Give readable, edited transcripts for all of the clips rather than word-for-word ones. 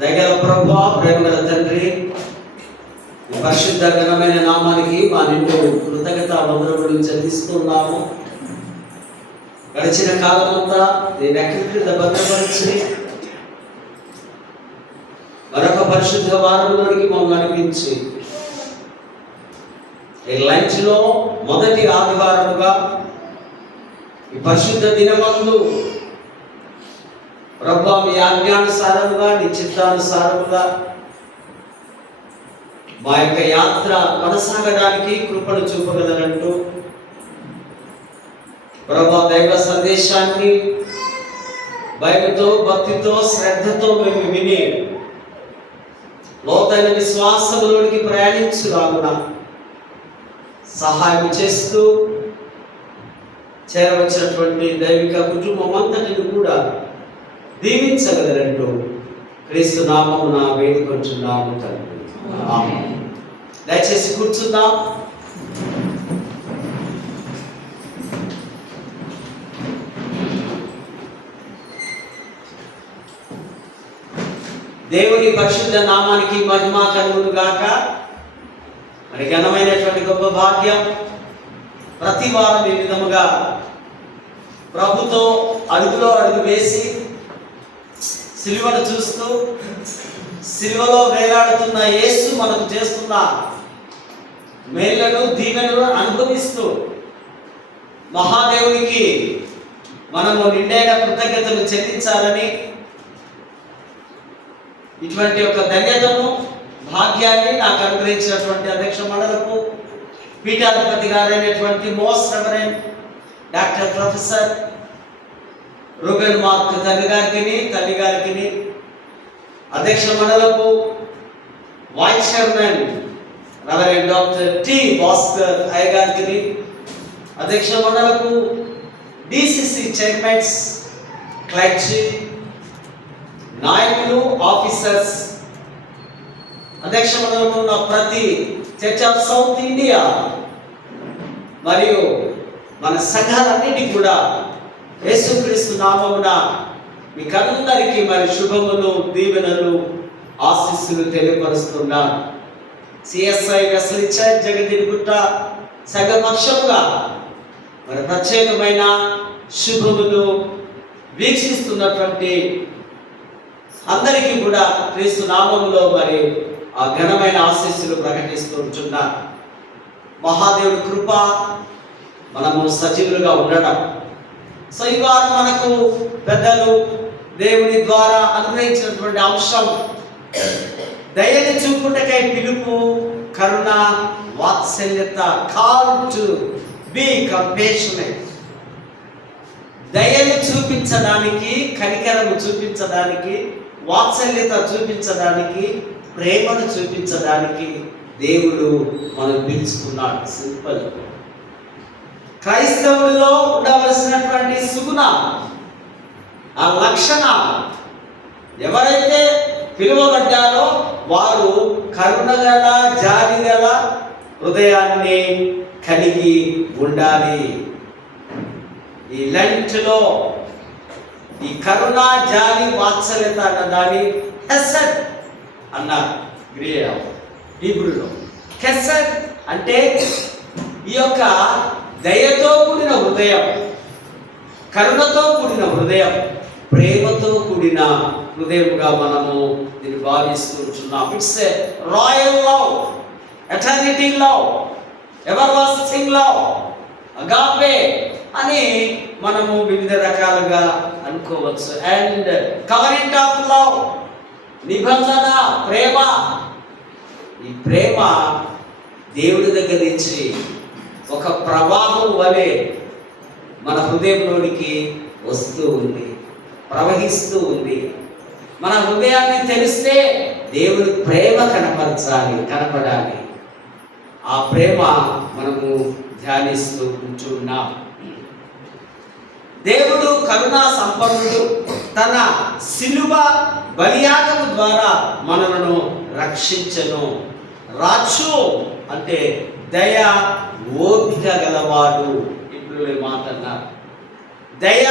దయగల ప్రభువా, ప్రేమగల తండ్రి, ఈ పరిశుద్ధ ఘనమైన నామానికి మా నిండు కృతజ్ఞత వందనములు చెల్లిస్తున్నాము. గడిచిన కాలమంతా నేను ఎక్కడికి భద్రపరిచి మరొక పరిశుద్ధ వారంలోనికి మమ్మల్ని నడిపించి ఈ లంచ్లో మొదటి ఆదివారముగా ఈ పరిశుద్ధ దినమందు ప్రభువా, మీ ఆజ్ఞానుసారముగా, నీ చిత్తానుసారముగా మా యొక్క యాత్ర కొనసాగడానికి కృపను చూపగలనంటూ ప్రభువా, దైవ సందేశాన్ని భయంతో, భక్తితో, శ్రద్ధతో మేము విని లోతైన విశ్వాసంలోనికి ప్రయాణించులాగున సహాయం చేస్తూ చేరవచ్చినటువంటి దైవిక కుటుంబం అంతటిని కూడా దీవించగలరంటూ క్రీస్తు నామమున వేడుకొంటున్నాము తండ్రి. ఆమేన్. దయచేసి కూర్చుందాం. దేవుని పరిశుద్ధ నామానికి మహిమ కలుగును గాక. మరి ఘనమైనటువంటి గొప్ప భాగ్యం ప్రతి వారం ఈ విధముగా ప్రభుతో అడుగులో అడుగు వేసి సిలువను చూస్తూ సిలువలో వేలాడుతున్న యేసు మనకు చేస్తున్న మేళ్లను, దీవెనలను అనుభవిస్తూ మహాదేవునికి మనము నిండైన కృతజ్ఞతలు చెల్లించాలని, ఇటువంటి ఒక ధన్యతను, భాగ్యాన్ని నాకు అనుగ్రహించినటువంటి అధ్యక్ష మండలకు, పీఠాధిపతి గారైనటువంటి most reverend doctor professor Reuben Mark తల్లి గారికి, అధ్యక్ష మండలకు vice chairman reverend doctor T Bhaskar అయ్య గారికి, అధ్యక్ష మండలకు డిసిసి చైర్మన్స్, క్లర్జీ, నాయకులు, ఆఫీసర్స్, అధ్యక్ష మండలంలో ఉన్న ప్రతి చర్చ్ ఆఫ్ సౌత్ ఇండియా మరియు మన సంఘాలన్నిటికీ కూడా యేసుక్రీస్తు నామమున మీకందరికీ మరి శుభములు, దీవెనలు, ఆశీస్సులు తెలియపరుస్తున్నాను. సిఎస్ఐ వెస్లీ చర్చ్ జగతిగుట్ట సంఘపక్షముగా మరి ప్రత్యేకమైన శుభములు వీక్షిస్తున్నటువంటి అందరికీ కూడా క్రీస్తు నామములో మరి ఆ ఘనమైన ఆశీస్సులు ప్రకటిస్తుంటున్నారు. మహాదేవుడి కృప, మనము సజీవులుగా ఉండడం. సో ఇవాళ మనకు పెద్దలు దేవుని ద్వారా అనుగ్రహించినటువంటి అంశం దయని చూపుటకై పిలుపు, కరుణ, వాత్సల్యత. Call to be compassionate. దయని చూపించడానికి, కనికరము చూపించడానికి, వాత్సల్యత చూపించడానికి, ప్రేమను చూపించడానికి దేవుడు మనం పిలుచుకున్నాడు. సింపుల్. క్రైస్తవుల్లో ఉండవలసినటువంటి సుగుణ, ఆ లక్షణ, ఎవరైతే పిలువబడ్డారో వారు కరుణగల, జాలిగల హృదయాన్ని కలిగి ఉండాలి. ఈ లెంట్లో ఈ కరుణ, జాలి, వాత్సల్యత అన్న దాని హెసెడ్ అన్నారు హీబ్రూలో. హెసెడ్ అంటే ఈ యొక్క దయతో కూడిన హృదయం, కరుణతో కూడిన హృదయం, ప్రేమతో కూడిన హృదయముగా మనము దీన్ని భావిస్తున్నాం. It's a royal love, eternity love, ever lasting love, agape అని మనము వివిధ రకాలుగా అనుకోవచ్చు. అండ్ కవరెంట్ ఆఫ్ లవ్, నిబంధన, ప్రేమ. ఈ ప్రేమ దేవుడి దగ్గర నుంచి ఒక ప్రవాహం వలె మన హృదయంలోనికి వస్తూ ఉంది, ప్రవహిస్తూ ఉంది. మన హృదయాన్ని తెలిస్తే దేవుడి ప్రేమ కనపడాలి. ఆ ప్రేమ మనము ధ్యానిస్తూ కూర్చున్నాం. దేవుడు కరుణా సంపన్నుడు. తన సిలువ బలియాగము ద్వారా మనలను రక్షించను. రాజు అంటే దయ, ఓపిక గలవాడు. ఇప్పుడు మాట అన్నారు, దయ,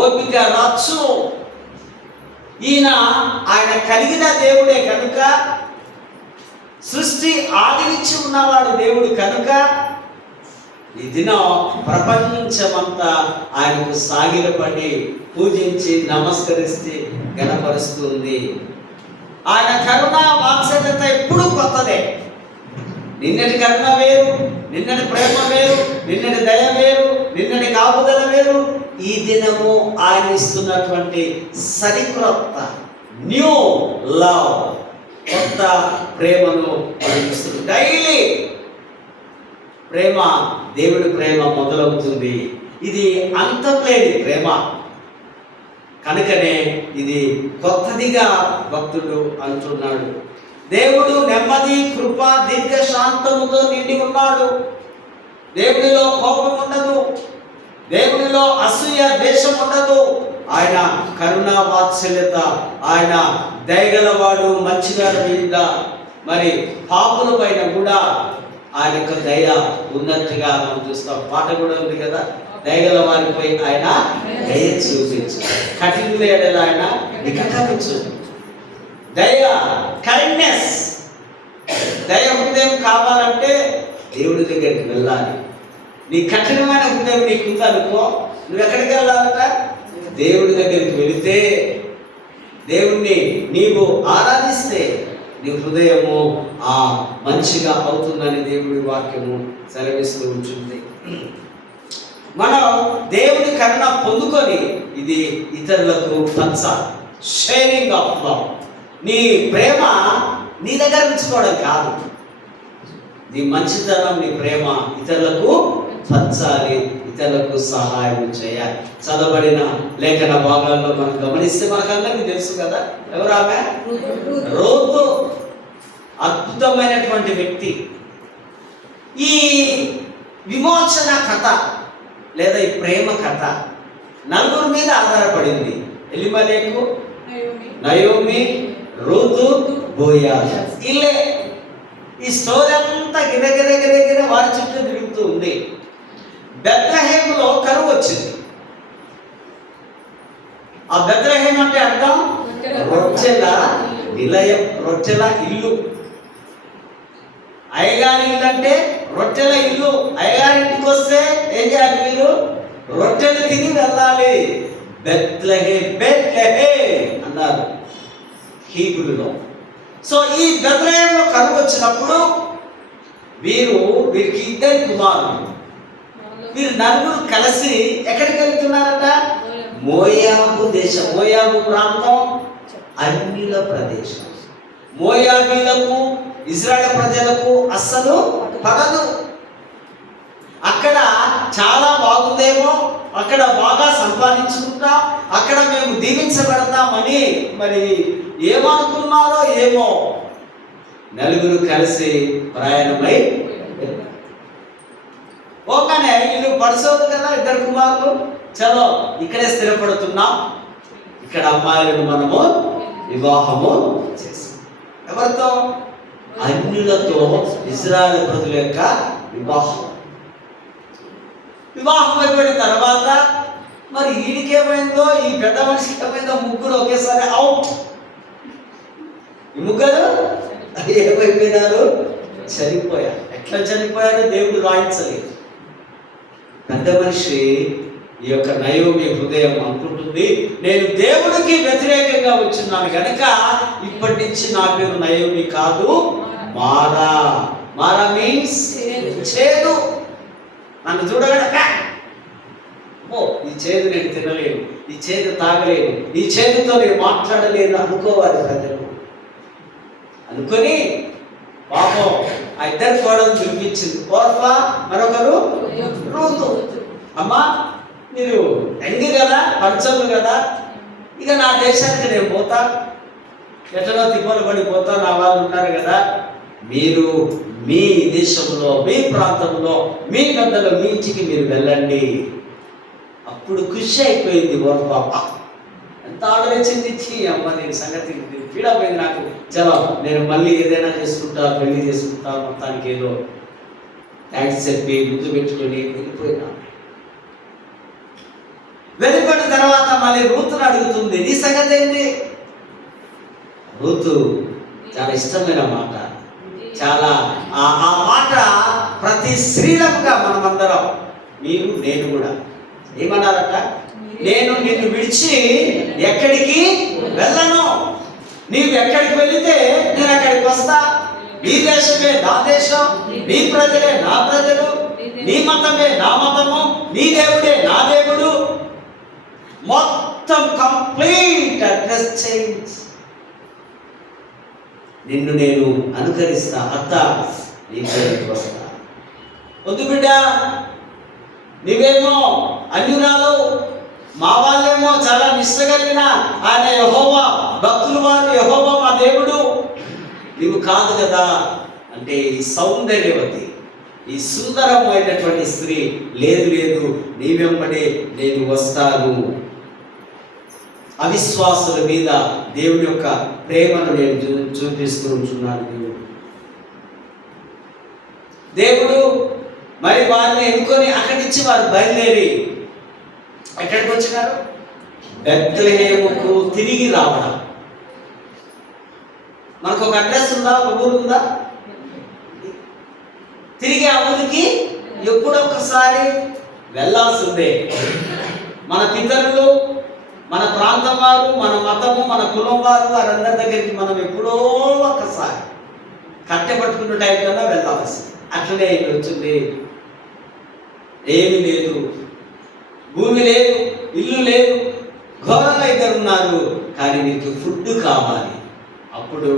ఓపిక, రాజు. ఆయన కలిగిన దేవుడే కనుక, సృష్టి ఆది నుంచి ఉన్నవాడు దేవుడు కనుక ఈ దినం ప్రపంచమంతా ఆయనకు సాగిలపడి పూజించి నమస్కరిస్తే గణపరుస్తుంది. ఆయన కరుణ వాత్సల్యత ఎప్పుడు కొత్తదే. నిన్నటి కరుణ వేరు, నిన్నటి ప్రేమ వేరు, నిన్నటి దయ వేరు, నిన్నటి కాపుదల వేరు. ఈ దినము ఆయన ఇస్తున్నటువంటి సరికొత్త న్యూ లవ్, కొత్త ప్రేమను ఇస్తుంది. డైలీ ప్రేమ, దేవుడి ప్రేమ మొదలవుతుంది. ఇది అంతం లేని ప్రేమ కనుకనే ఇది కొత్తదిగా భక్తుడు అంటున్నాడు. దేవుడు నెమ్మది, కృప, దీర్ఘ శాంతముతో నిండి ఉన్నాడు. దేవుడిలో కోపం ఉండదు, దేవుడిలో అసూయ, ద్వేషం ఉండదు. ఆయన కరుణ వాత్సల్యత, ఆయన దయగలవాడు. మంచివారి మీద మరి పాపుల పైన కూడా ఆయన యొక్క దయ ఉన్నట్టుగా మనం చూస్తాం. పాట కూడా ఉంది కదా, దయగల వారిపై ఆయన దయ చూపించు, కఠినుల ఎడల ఆయన వికటమించు. దయ, కైండ్నెస్, దయ హృదయం కావాలంటే దేవుడి దగ్గరికి వెళ్ళాలి. నీ కఠినమైన హృదయం నీకు ఉందనుకో, నువ్వు ఎక్కడికి వెళ్ళాలంట? దేవుడి దగ్గరికి వెళితే, దేవుణ్ణి నీవు ఆరాధిస్తే నీ హృదయము మంచిగా అవుతుందని దేవుడి వాక్యము సెలవిస్తూ ఉంటుంది. మనం దేవుడి కరుణ పొందుకొని ఇది ఇతరులకు పంచాలి. Sharing of love. నీ ప్రేమ నీ దగ్గర ఉంచుకోవడం కాదు, నీ మంచితనం, నీ ప్రేమ ఇతరులకు పంచాలి, ఇతరులకు సహాయం చేయాలి. చదవబడిన లేఖన భాగాల్లో మనం గమనిస్తే మనకందరికీ తెలుసు కదా, ఎవరు ఆమె? రూతు. అద్భుతమైనటువంటి వ్యక్తి. ఈ విమోచన కథ లేదా ఈ ప్రేమ కథ నలుగురు మీద ఆధారపడింది. ఎలిమెలెకు, నయోమి, రూతు, బోయాజు. ఇల్లే ఈ స్టోరీ అంతా గిరగిర వారి చుట్టూ తిరుగుతూ ఉంది. బెత్లెహేములో కరువు వచ్చింది. ఆ బెత్లెహేం అంటే అర్థం రొట్టెల నిలయం, రొట్టెల ఇల్లు. అయ్యగారి ఇల్లు అంటే రొట్టెల ఇల్లు. అయ్యగారింటికి వస్తే ఏం చేయాలి? మీరు రొట్టెలు తిని వెళ్ళాలి. బెత్లెహేం, బెత్లెహేం అన్నారు హీబ్రూలో. సో ఈ బెత్లెహేంలో కరువు వచ్చినప్పుడు వీరికి ఇద్దరు కుమారులు, వీరు నలుగురు కలిసి ఎక్కడికి వెళ్తున్నారట? మోయాబు దేశం. మోయాబు ప్రాంతం అన్యుల ప్రదేశం. మోయాబీలకు, ఇజ్రాయెల్ ప్రజలకు అస్సలు పడదు. అక్కడ చాలా బాగుందేమో, అక్కడ బాగా సంపాదించుకుంటాం, అక్కడ మేము దీవించబడతామని మరి ఏమనుకున్నారో ఏమో. నలుగురు కలిసి ప్రయాణమై ఓకనే వీళ్ళు పడుసోదు కదా, ఇద్దరు కుమారులు. చలో ఇక్కడే స్థిరపడుతున్నాం, ఇక్కడ అమ్మాయిలను మనము వివాహము చేసాం. ఎవరితో? అన్యులతో. ఇశ్రాయేలు ప్రజల యొక్క వివాహం అయిపోయిన తర్వాత మరి వీడికేమైందో, ఈ పెద్ద మనిషికి ఏమైందో, ముగ్గురు ఒకేసారి అవుట్. ఈ ముగ్గురు ఏమైపోయినారు? చనిపోయారు. ఎట్లా చనిపోయారు? దేవుడు రాయించలేదు. పెద్ద మనిషి ఈ యొక్క నయోమి హృదయం అనుకుంటుంది, నేను దేవుడికి వ్యతిరేకంగా వచ్చున్నాను కనుక ఇప్పటి నుంచి నా పేరు నయోమి కాదు, మారా. మారా మీన్స్ చేదు. నన్ను చూడగలక, ఈ చేదు నేను తినలేను, ఈ చేదు తాగలేను, ఈ చేదుతో నేను మాట్లాడలేను అనుకోవాలి ప్రజలు. అనుకొని పాపం ఆ ఇద్దరు కోడలు చూపించింది. ఓర్పా, మరొకరు రూతు. అమ్మా మీరు ఎంగి కదా, పంచము కదా, ఇక నా దేశానికి నేను పోతా, ఎట్లా తిప్పలు పడిపోతా, నా వాళ్ళు ఉన్నారు కదా, మీరు మీ దేశంలో, మీ ప్రాంతంలో, మీ పెద్దలు, మీ ఇంటికి మీరు వెళ్ళండి. అప్పుడు ఖుషి అయిపోయింది ఓ పాప. ఎంత ఆలోచించి అమ్మ నేను సంగతి పీడపోయింది నాకు. చలో నేను మళ్ళీ ఏదైనా చేసుకుంటా, పెళ్లి చేసుకుంటా, మొత్తానికి ఏదో థ్యాంక్స్ చెప్పి ముందు పెట్టుకొని వెళ్ళిపోయినా. వెళ్ళిపోయిన తర్వాత మళ్ళీ రూతును అడుగుతుంది, నీ సంగతి ఏంటి? రూతు చాలా ఇష్టమైన మాట. చాలా ఆ మాట ప్రతి స్త్రీలముగా మనమందరం, మీరు నేను కూడా ఏమన్నారట? నేను నిన్ను విడిచి ఎక్కడికి వెళ్ళను, నీవు ఎక్కడికి వెళితే నేను అక్కడికి వస్తా. నీ దేశమే నా దేశం, నీ ప్రజలే నా ప్రజలు, నీ మతమే నా మతము, నీ దేవుడే నా దేవుడు. మొత్తం కంప్లీట్ అడ్రస్ చేంజ్. నిన్ను నేను అనుకరిస్తా, అత్త నీ దగ్గరికి వస్తా. వద్దు బిడ్డ, నీవేమో అన్యురాలు, మా వాళ్ళేమో చాలా నిష్ట కలిగిన ఆయన యెహోవా భక్తులు, వారు యెహోవా మా దేవుడు, నీవు కాదు కదా అంటే ఈ సౌందర్యవతి, ఈ సుందరమైనటువంటి స్త్రీ లేదు లేదు నీ వెంబడే నేను వస్తాను. అవిశ్వాసుల మీద దేవుని యొక్క ప్రేమను నేను చూపిస్తూ ఉంటున్నాను. దేవుడు మరి వారిని ఎన్నుకొని అక్కడి నుంచి వారు బయలుదేరి ఎక్కడికి వచ్చినారు? బెత్లెహేముకు తిరిగి రావడం. మనకు ఒక అడ్రస్ ఉందా? ఒక ఊరు ఉందా? తిరిగి ఆ ఊరికి ఎప్పుడొక్కసారి వెళ్ళాల్సిందే. మన పితరులు, మన ప్రాంతం వారు, మన మతము, మన కులం వారు, వారందరి దగ్గరికి మనం ఎప్పుడో ఒక్కసారి కట్టెపట్టుకున్న టైం కన్నా వెళ్ళాల్సింది. అట్లనే వచ్చింది. ఏమీ లేదు, భూమి లేదు, ఇల్లు లేదు, ఘోరంగా ఇద్దరు ఉన్నారు, కానీ మీకు ఫుడ్ కావాలి. అప్పుడు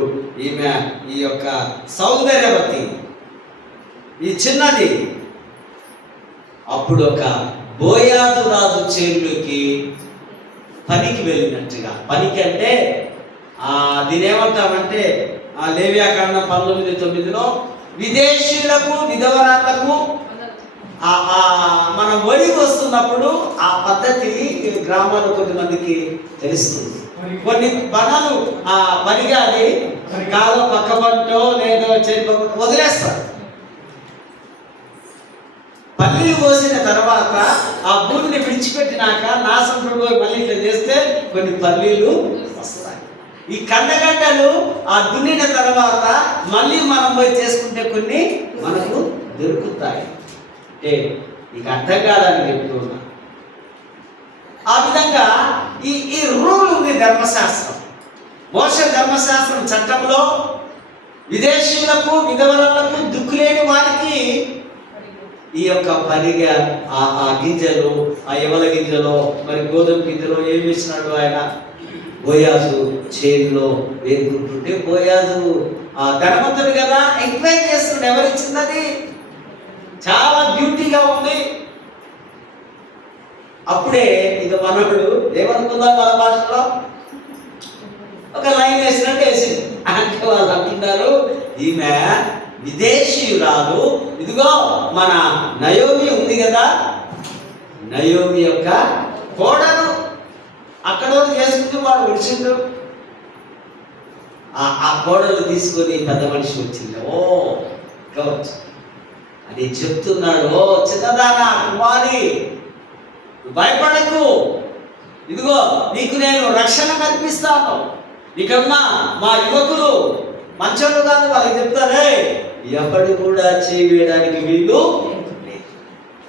ఈమె ఈ యొక్క సౌందర్యవతి, ఈ చిన్నది, అప్పుడు ఒక బోయాజు రాజు చేనులోకి పనికి వెళ్ళినట్టుగా. పనికి అంటే దీనేమంటామంటే లేవ్యాకాండం 19:9 విదేశీయులకు విధవరాలకు మనం వరి వస్తున్నప్పుడు ఆ పద్ధతి గ్రామాల్లో కొంతమందికి తెలుస్తుంది. కొన్ని పనులు పనిగా అది కాదో పక్క పంటో లేదో చేతి వదిలేస్తారు. పల్లీలు కోసిన తర్వాత ఆ భూమిని విడిచిపెట్టినాక నాశనం మళ్ళీ ఇట్లా చేస్తే కొన్ని పల్లీలు వస్తాయి. ఈ కండగడ్డలు ఆ దున్నిన తర్వాత మళ్ళీ మనం పోయి చేసుకుంటే కొన్ని మనకు దొరుకుతాయి. అంటే నీకు అర్థం కాదని చెప్తున్నా. ఆ విధంగా ఈ రూల్ ఉంది ధర్మశాస్త్రం. మోషే ధర్మశాస్త్రం చట్టంలో విదేశీయులకు విధవరాలకు దిక్కులేని వారికి ఈ యొక్క పరిగా ఆ గింజలు, ఆ ఎవల గింజలో మరి గోధుమ గింజలో ఏమి ఇచ్చినాడు ఆయన? బోయాజు చేతిలో వేరుకుంటుంటే బోయాజు ధనవంతుడు కదా, ఎంక్వైరీ చేస్తున్నాడు ఎవరిచ్చింది అది. చాలా బ్యూటీగా ఉంది. అప్పుడే ఇక మనవుడు ఏమనుకుందాం, మన భాషలో ఒక లైన్ వేసినట్టు వేసింది. అంటే వాళ్ళు అంటున్నారు ఈమె విదేశీయురాలు, ఇదిగో మన నయోమి ఉంది కదా, నయోమి యొక్క కోడలు, అక్కడ చేసుకుంటూ వాడు విడిచిండు. ఆ కోడలు తీసుకొని పెద్ద మనిషి వచ్చింది. ఓ కావచ్చు అని చెప్తున్నాడు. ఓ చిన్నదానా కుమారి, భయపడకు, ఇదిగో నీకు నేను రక్షణ కల్పిస్తాను. ఇకమ్మా మా యువకులు మంచోళ్ళు కాదు, వాళ్ళకి చెప్తారే ఎవడు కూడా చేయడానికి వీలు,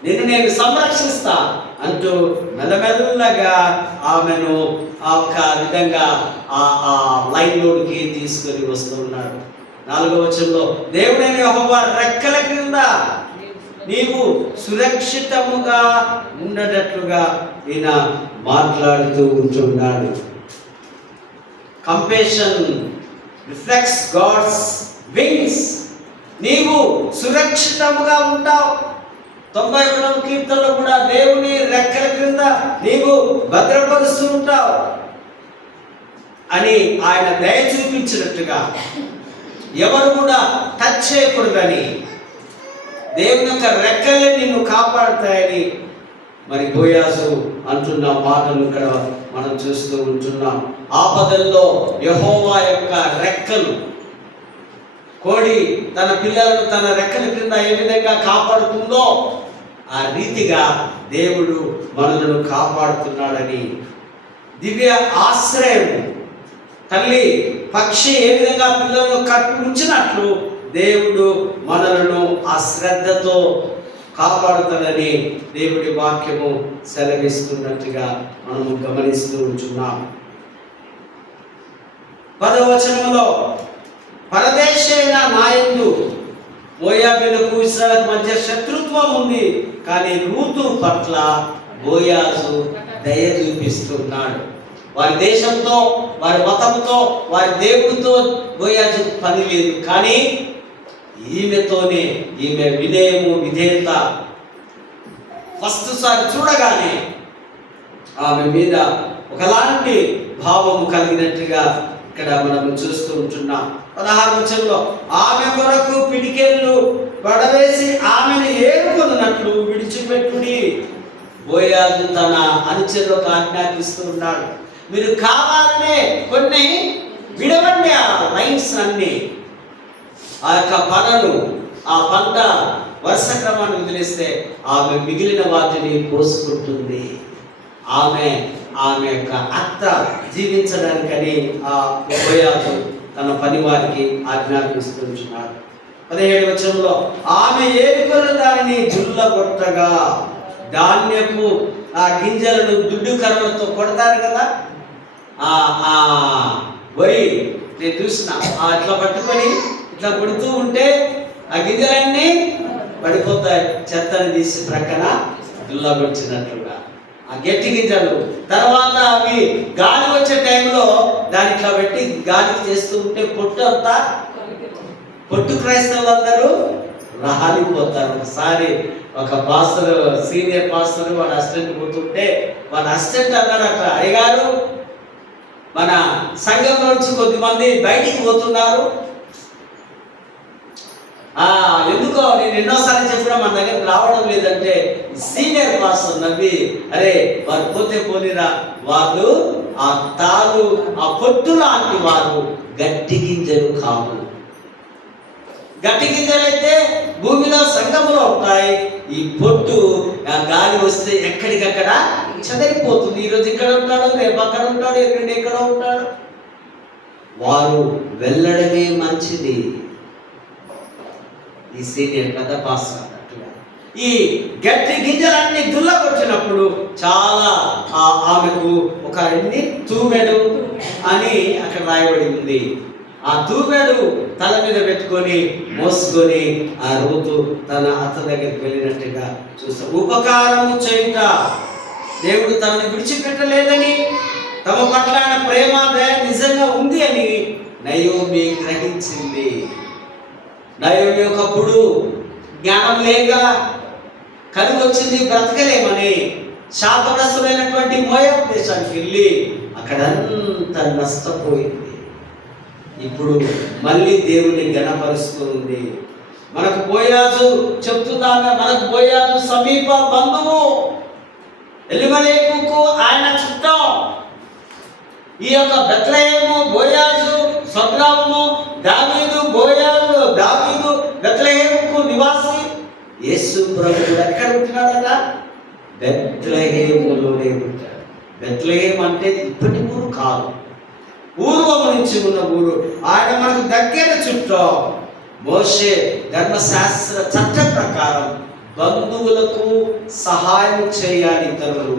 నిన్ను నేను సంరక్షిస్తా అంటూ మెల్లమెల్లగా ఆమెను ఆ ఒక విధంగా ఆ లైన్లోకి తీసుకొని వస్తున్నాడు. 4వ వచనంలో దేవుడైన యెహోవా రెక్కల క్రింద నీవు సురక్షితముగా ఉండేటట్లుగా ఈయన మాట్లాడుతూ ఉంటున్నాడు. Compassion reflects God's wings. నీవు సురక్షితముగా ఉంటావు. 91వ కీర్తనలో కూడా దేవుని రెక్కల క్రింద నీవు భద్రపరుస్తూ ఉంటావు అని ఆయన దయ చూపించినట్టుగా, ఎవరు కూడా టచ్ చేయకూడదని, దేవుని యొక్క రెక్కలే నిన్ను కాపాడుతాయని మరి బోయాజు అంటున్న మాటలు ఇక్కడ మనం చూస్తూ ఉంటున్నాం. ఆపదల్లో యెహోవా యొక్క రెక్కలు, కోడి తన పిల్లలను తన రెక్కల క్రింద ఏ విధంగా కాపాడుతుందో ఆ రీతిగా దేవుడు మనలను కాపాడుతున్నాడని, దివ్య ఆశ్రయం తల్లి పక్షి ఏ విధంగా పిల్లలను కప్పి ఉంచినట్లు దేవుడు మనలను ఆ శ్రద్ధతో కాపాడుతాడని దేవుడి వాక్యము సెలవిస్తున్నట్టుగా మనము గమనిస్తూ ఉంటున్నాం. 10వ వచనంలో పరదేశైన నాయందు మోయాబీలకు ఇశ్రాయేలు మధ్య శత్రుత్వం ఉంది, కానీ రూతు పట్ల బోయాజు దయ చూపిస్తున్నాడు. వారి దేశంతో, వారి మతంతో, వారి దేవుడితో బోయాజు పని లేదు, కానీ ఈమెతోనే, ఈమె వినయము విధేయత ఫస్ట్ సారి చూడగానే ఆమె మీద ఒకలాంటి భావము కలిగినట్టుగా ఇక్కడ మనం చూస్తూ ఉంటున్నాం. 16వ వచనంలో ఆమె కొరకు పిడికెళ్ళు పడవేసి ఆమెను ఏరుకొనున్నట్లు విడిచిపెట్టుడి. బోయాజు తన అనుచరులకు ఆజ్ఞాపిస్తూ ఉన్నాడు, మీరు కావాలనే కొన్ని విడవండి, ఆ లైన్స్ అన్ని, ఆ యొక్క పనులు, ఆ పంట వర్ష క్రమాన్ని వదిలేస్తే ఆమె మిగిలిన వాటిని పోసుకుంటుంది. ఆమె యొక్క అత్త జీవించడానికని ఆ బోయాజు తన పని వారికి ఆజ్ఞాపిస్తున్నాడు. 17వ వచనంలో ఆమె ఏరుకొని దానిని జుల్లగొట్టగా, ధాన్యపు ఆ గింజలను దుడ్డు కర్రలతో కొడతారు కదా, ఆ వరి నేను చూసిన ఇట్లా పట్టుకొని ఇట్లా కొడుతూ ఉంటే ఆ గింజలన్నీ పడిపోతాయి, చెత్తని తీసి ప్రక్కన దుల్లగొచ్చినట్లుగా ఆ గట్టి గింజలు. తర్వాత అవి గాలి వచ్చే టైంలో దాని ఇట్లా పెట్టి గాలికి చేస్తూ ఉంటే పొట్టు అంతా, పొట్టు క్రైస్తవులందరూ రాలిపోతారు. ఒకసారి ఒక పాస్టర్, సీనియర్ పాస్టర్ వాడు అసిస్టెంట్ పోతుంటే వాడు అసిస్టెంట్ అన్నాడట, అయ్యగారు మన సంఘంలో నుంచి కొద్దిమంది బయటికి పోతున్నారు, ఎందుకో నేను ఎన్నోసార్లు చెప్పినా మన దగ్గర రావడం లేదంటే సీనియర్ పాస్టర్ నవ్వి, అరే వారు పోతే పోనిరా, వాళ్ళు ఆ తాలు ఆ పొట్టు లాంటి వారు గట్టి గింజలు కావు. గట్టి గింజలు అయితే భూమిలో సంఘములో ఉంటాయి, ఈ పొట్టు గాలి వస్తే ఎక్కడికక్కడ చెదరిపోతుంది. ఈరోజు ఇక్కడ ఉంటాడు, రేపు అక్కడ ఉంటాడు, ఎక్కడి ఎక్కడ ఉంటాడు. వారు వెళ్ళడమే మంచిది. ఈ సీనియర్ పెద్ద పాస్టర్ అన్నట్టుగా ఈ గట్టి గింజలన్నీ దుల్లగొట్టినప్పుడు చాలా ఆమెకు ఒక తూమెడు అని అక్కడ రాయబడి ఉంది. ఆ తూమెడు తల మీద పెట్టుకొని మోసుకొని ఆ రూతు తన అత్త దగ్గరికి వెళ్ళినట్టుగా చూస్తాం. ఉపకారము చేయుట, దేవుడు తనని విడిచిపెట్టలేదని, తమ పట్ల ఆయన ప్రేమ దయ నిజంగా ఉంది అని నయోమి గ్రహించింది. నయోమి ఒకప్పుడు జ్ఞానం లేక కలిగి వచ్చింది, బ్రతకలేమని శాపగ్రస్తులైనటువంటి మోయాబు దేశానికి వెళ్ళి అక్కడంతా నష్టపోయింది. ఇప్పుడు మళ్ళీ దేవుని ఘనపరుస్తుంది. మనకు బోయాజు చెప్తున్నామే, మనకు బోయాజు సమీప బంధువు, ఎలిమెలెకుకు ఆయన చుట్టం. ఈ యొక్క బెత్లెహేము బోయాజు స్వగ్రామము, దావీదు బోయాజు, దావీదు బెత్లెహేముకు నివాసి. యేసు ప్రభువు ఎక్కడ పుట్టినాడట? బెత్లెహేములోనే పుట్టాడు. బెత్లెహేము అంటే ఇప్పటి ఊరు కాదు, పూర్వం నుంచి ఉన్న ఊరు. ఆయన మనకు దగ్గర చుట్టం. మోషే ధర్మశాస్త్ర చట్ట ప్రకారం బంధువులకు సహాయం చేయాలి ఇతరులు.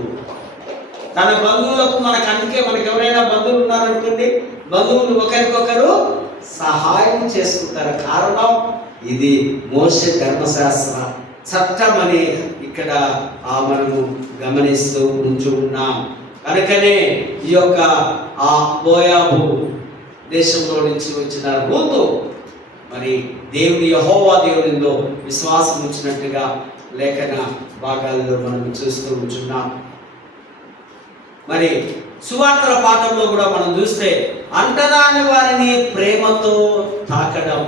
తన బంధువులకు అందుకే మనకు ఎవరైనా బంధువులు ఉన్నారనుకోండి, బంధువులు ఒకరికొకరు సహాయం చేసుకుంటారు. కారణం ఇది మోషే ధర్మశాస్త్ర చట్టం అని ఇక్కడ మనము గమనిస్తూ ఉంటున్నాం. కనుకనే ఈ యొక్క ఆ మోయాబు దేశంలో నుంచి వచ్చిన రూతు మరి దేవుని యెహోవా దేవునిలో విశ్వాసం ఉంచినట్టుగా లేఖన భాగాల్లో మనం చూస్తూ ఉంటున్నాం. మరి సువార్తల పాఠంలో కూడా మనం చూస్తే అంటరాని వారిని ప్రేమతో తాకడం.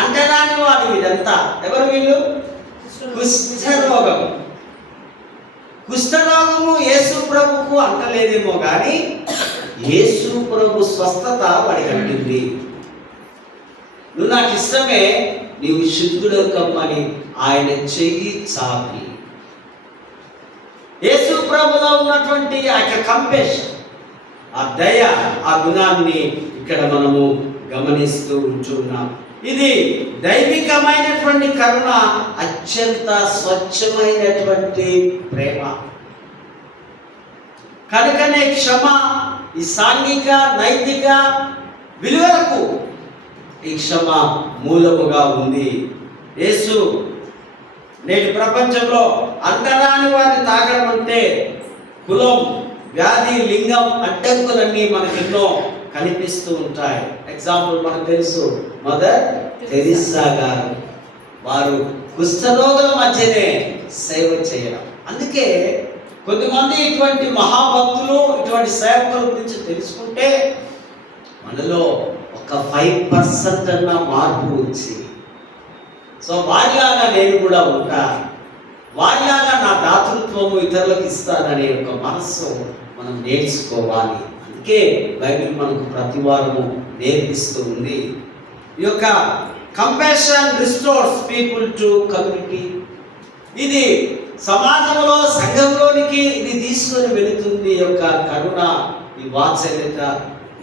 అంటరాని వారు వీళ్ళంతా ఎవరు? వీళ్ళు కుష్ఠరోగం. కుష్ఠరోగము యేసు ప్రభుకు అంటలేదేమో కానీ యేసు ప్రభు స్వస్థత వాడికి అంటుంది. నువ్వు నాకు ఇష్టమే, నీవు శుద్ధుడు కమ్మని ఆయన చెయ్యి చాపి యేసు ప్రభులో ఉన్నటువంటి ఆ యొక్క కంపేషన్, ఆ దయ, ఆ గుణాన్ని ఇక్కడ మనము గమనిస్తూ ఉంటున్నాం. ఇది దైవికమైనటువంటి కరుణ, అత్యంత స్వచ్ఛమైనటువంటి ప్రేమ. కనుకనే క్షమ ఈ సాంఘిక నైతిక విలువలకు ఈ క్షమ మూలముగా ఉంది. యేసు నేటి ప్రపంచంలో అంటరాని వారిని తాకడం అంటే కులం, వ్యాధి, లింగం అడ్డంకులన్నీ మనకు ఎన్నో కనిపిస్తూ ఉంటాయి. ఎగ్జాంపుల్ మనకు తెలుసు, మదర్ తెరిసా గారు. వారు కుష్ఠరోగుల మధ్యనే సేవ చేయడం. అందుకే కొద్దిమంది ఇటువంటి మహాభక్తులు, ఇటువంటి సేవకుల గురించి తెలుసుకుంటే మనలో ఒక 5% అన్న మార్పు వచ్చి, సో వారిలాగా నేను కూడా ఉంటా, వారిలాగా నా దాతృత్వము ఇతరులకు ఇస్తాననే ఒక మనస్సు మనం నేర్చుకోవాలి. అందుకే బైబిల్ మనకు ప్రతి వారము నేర్పిస్తూ ఉంది. ఈ యొక్క compassion restores people to community. ఇది సమాజంలో, సంఘంలోనికి ఇది తీసుకొని వెళుతుంది. ఈ యొక్క కరుణ, ఈ వాత్సల్యత,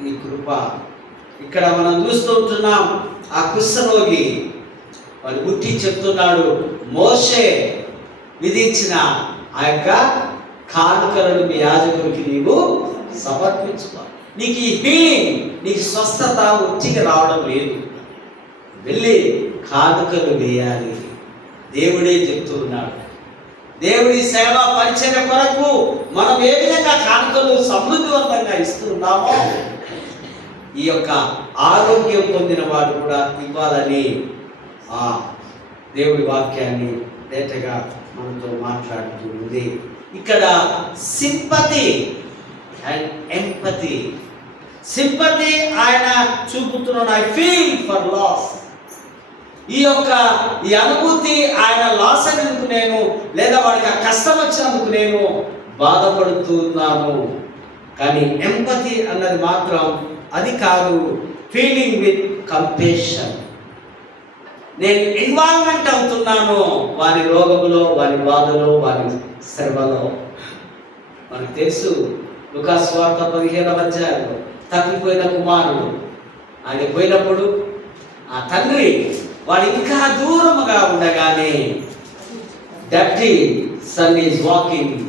ఈ కృప. ఇక్కడ మనం చూస్తుంటున్నాం, ఆ కుష్ఠరోగి వాడు గుట్టి చెప్తున్నాడు, మోషే విధించిన ఆ యొక్క కానుకలను మీ యాజకుడికి నీవు సమర్పించుకో. నీకు ఈ హీలింగ్, నీకు స్వస్థత ఉట్టిగా రావడం లేదు, వెళ్ళి కానుకలు వేయాలి. దేవుడే చెప్తూ ఉన్నాడు. దేవుడి సేవా పరిచయ కొరకు మనం ఏ విధంగా కానుకలు సమృద్ధివంతంగా ఇస్తున్నామో, ఈ యొక్క ఆరోగ్యం పొందిన వాడు కూడా ఇవ్వాలని ఆ దేవుడి వాక్యాన్ని డేటగా మనతో మాట్లాడుతూ ఉంది. ఇక్కడ సింపతి అండ్ ఎంపతి. సింపతి ఆయన చూపుతున్నాడు, ఐ ఫీల్ ఫర్ లాస్. ఈ అనుభూతి, ఆయన లాస్ అయినందుకు నేను, లేదా వాడికి ఆ కష్టం వచ్చినందుకు నేను బాధపడుతున్నాను. కానీ ఎంపతి అన్నది మాత్రం అది కాదు. Feeling with compassion. నేను ఇన్వాల్వ్మెంట్ అవుతున్నాను వారి రోగములో, వారి బాధలో, వారి శ్రమలో. మనకు తెలుసు, లూకాసు సువార్త 15వ అధ్యాయంలో తప్పిపోయిన కుమారుడు ఆయన పోయినప్పుడు ఆ తండ్రి వాడు ఇంకా దూరముగా ఉండగానే, dirty son is walking,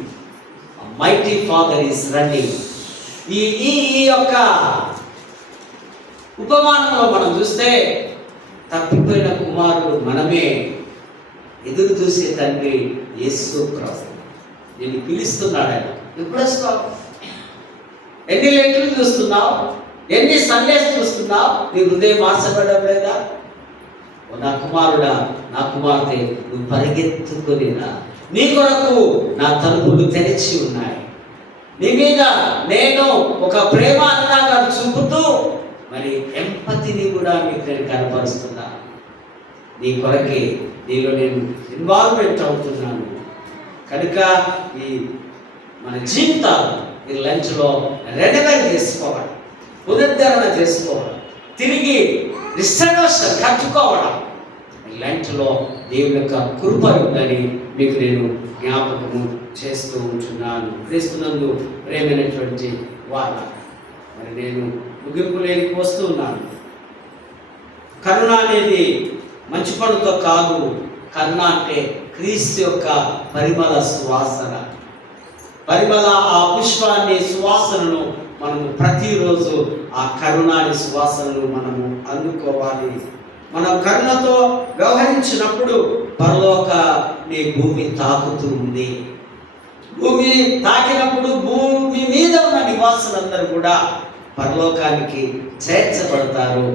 mighty father is running. ఈ యొక్క ఉపమానంలో మనం చూస్తే తప్పిపోయిన కుమారుడు మనమే. ఎదురు చూసే తండ్రి యేసు ప్రభు నేను పిలుస్తున్నాడు. ఆయన ఎప్పుడు వస్తావు? ఎన్ని లెక్కలు చూస్తున్నావు? ఎన్ని సండేస్ చూస్తున్నావు? నీ హృదయం మార్చబడడం లేదా? నా కుమారుడా, నా కుమార్తె, నువ్వు పరిగెత్తుకునిరా, నీ కొరకు నా తలుపులు తెరిచి ఉన్నాయి. నీ మీద నేను ఒక ప్రేమ అనురాగాలు చూపుతూ మరి ఎంపతిని కూడా మీకు నేను కనపరుస్తున్నా. నీ కొరకే నీలో నేను ఇన్వాల్వ్మెంట్ అవుతున్నాను. కనుక ఈ మన జీవితాలు ఈ లంచ్లో రెనోవేట్ చేసుకోవాలి, పునరుద్ధరణ చేసుకోవాలి, తిరిగి రిస్టరేషన్ కట్టుకోవడం. లంచ్లో దేవుని యొక్క కృప ఉందని మీకు నేను జ్ఞాపకము చేస్తూ ఉంటున్నాను. క్రీస్తునందు ప్రేమైనటువంటి వాళ్ళ మరి నేను ముగింపు లేనికి వస్తూ ఉన్నాను. కరుణ అనేది మంచి పనులతో కాదు. కరుణ అంటే క్రీస్తు యొక్క పరిమళ సువాసన. పరిమళ ఆ పుష్పాన్ని, సువాసనను మనము ప్రతిరోజు ఆ కరుణాని సువాసనను మనము అందుకోవాలి. మనం కరుణతో వ్యవహరించినప్పుడు పరలోకాన్ని భూమి తాకుతూ ఉంది. భూమి తాకినప్పుడు భూమి మీద ఉన్న నివాసులందరూ కూడా పరలోకానికి చేర్చబడతారు.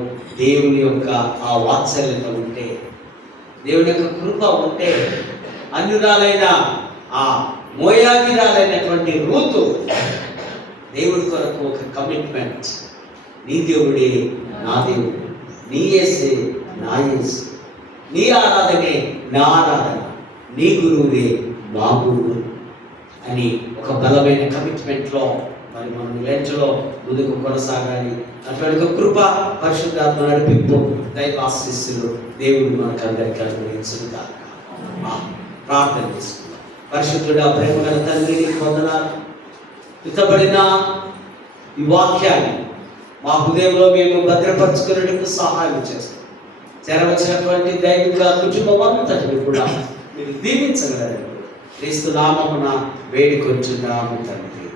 దేవుని యొక్క ఆ వాత్సల్యత ఉంటే, దేవుని యొక్క కృప ఉంటే. అన్యురాలైన ఆ మోయాబీరాలైనటువంటి రూతు దేవుడి కొరకు ఒక కమిట్మెంట్. నీ దేవుడే నా దేవుడు, నీ యేసే నా యేసు, నీ ఆరాధనే నా ఆరాధన, నీ గురువుే మా గురువు అని ఒక బలమైన కమిట్మెంట్లో మరి మనం లెంచ్లో ముందుకు కొనసాగాలి. అటువంటి కృప, పరిశుద్ధాత్మ నడిపింపు, దైవ ఆశీస్సులు దేవుడు మనకు అందరికీ అనుగ్రహించుగా. ప్రార్థన చేసుకుందాం. పరిశుద్ధుడా, ప్రేమగల తండ్రి, నీకు వందనాలు. పితబడిన ఈ వాక్యాన్ని మా హృదయంలో మేము భద్రపరచుకునేందుకు సహాయం చేస్తాం. చేరవచ్చినటువంటి దైవిక కుటుంబం అంతటిని కూడా మీరు దీవించగలరు. క్రీస్తు నామమున వేడుకొంచున్నాము తండ్రి.